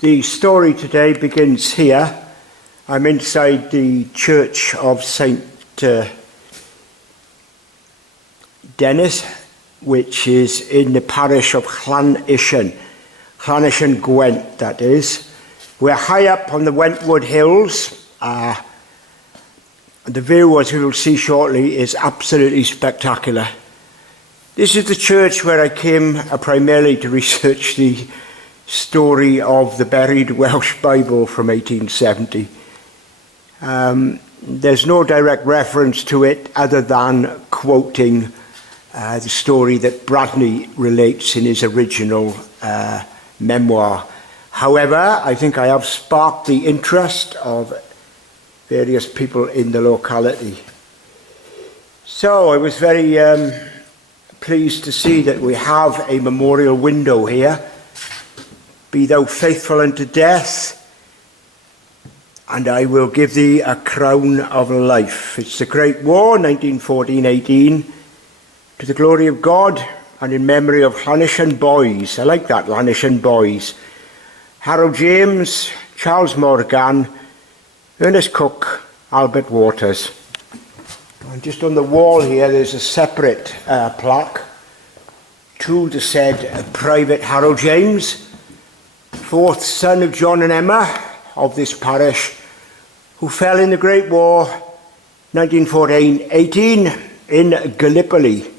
The story today begins here. I'm inside the Church of St. Dennis, which is in the parish of Llanishen, Gwent, that is. We're high up on the Wentwood Hills. The view, as we will see shortly, is absolutely spectacular. This is the church where I came primarily to research the story of the buried Welsh Bible from 1870. There's no direct reference to it other than quoting the story that Bradley relates in his original memoir. However, I think I have sparked the interest of various people in the locality. So I was very pleased to see that we have a memorial window here. Be thou faithful unto death, and I will give thee a crown of life. It's the Great War, 1914-18, to the glory of God and in memory of Llanishen boys. I like that, Llanishen boys. Harold James, Charles Morgan, Ernest Cook, Albert Waters. And just on the wall here there's a separate plaque to the said Private Harold James, fourth son of John and Emma of this parish, who fell in the Great War 1914-18 in Gallipoli,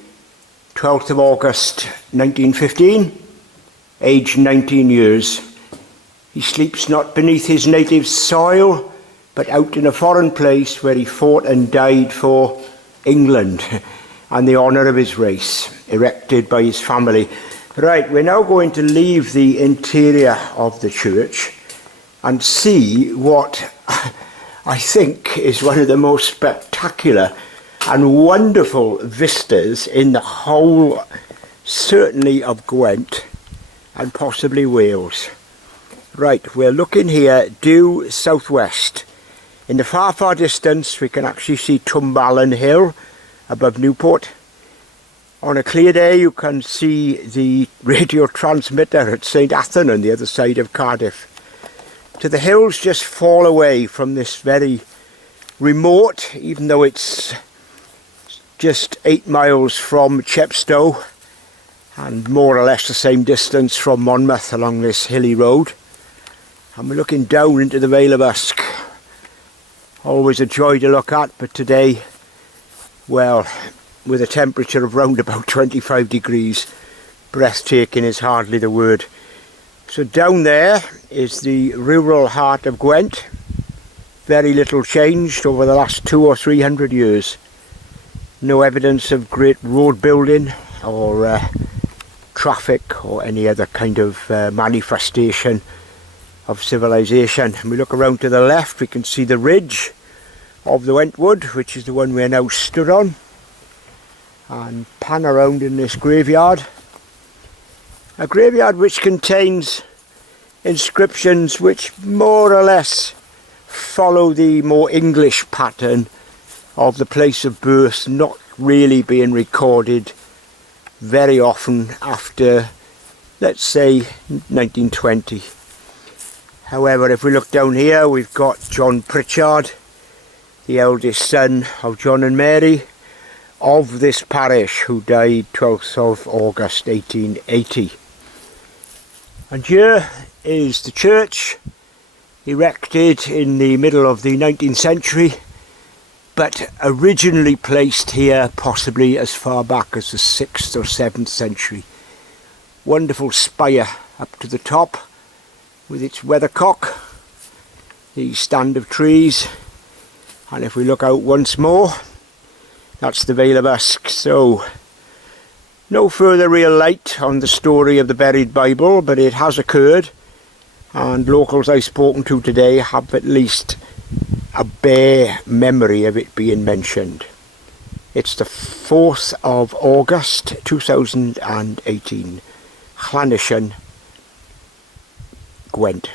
12th of August 1915, aged 19 years. He sleeps not beneath his native soil, but out in a foreign place where he fought and died for England and the honour of his race, erected by his family. Right, we're now going to leave the interior of the church and see what I think is one of the most spectacular and wonderful vistas in the whole, certainly of Gwent and possibly Wales. Right, we're looking here due southwest. In the far, far distance we can actually see Tumballen Hill above Newport. On a clear day you can see the radio transmitter at St Athan on the other side of Cardiff. To the hills just fall away from this very remote, even though it's just 8 miles from Chepstow and more or less the same distance from Monmouth along this hilly road. And we're looking down into the Vale of Usk. Always a joy to look at, but today, well, with a temperature of round about 25 degrees, breathtaking is hardly the word. So down there is the rural heart of Gwent. Very little changed over the last 200 or 300 years. No evidence of great road building or traffic or any other kind of manifestation of civilization. And we look around to the left, we can see the ridge of the Wentwood, which is the one we're now stood on, and pan around in this graveyard. A graveyard which contains inscriptions which more or less follow the more English pattern of the place of birth not really being recorded very often after, let's say, 1920. However, if we look down here, we've got John Pritchard, the eldest son of John and Mary of this parish, who died 12th of August 1880. And here is the church, erected in the middle of the 19th century, but originally placed here possibly as far back as the 6th or 7th century. Wonderful spire up to the top with its weathercock, the stand of trees, and if we look out once more, that's the Vale of Usk. So no further real light on the story of the buried Bible, but it has occurred, and locals I've spoken to today have at least a bare memory of it being mentioned. It's the 4th of August 2018, Llanishen, Gwent.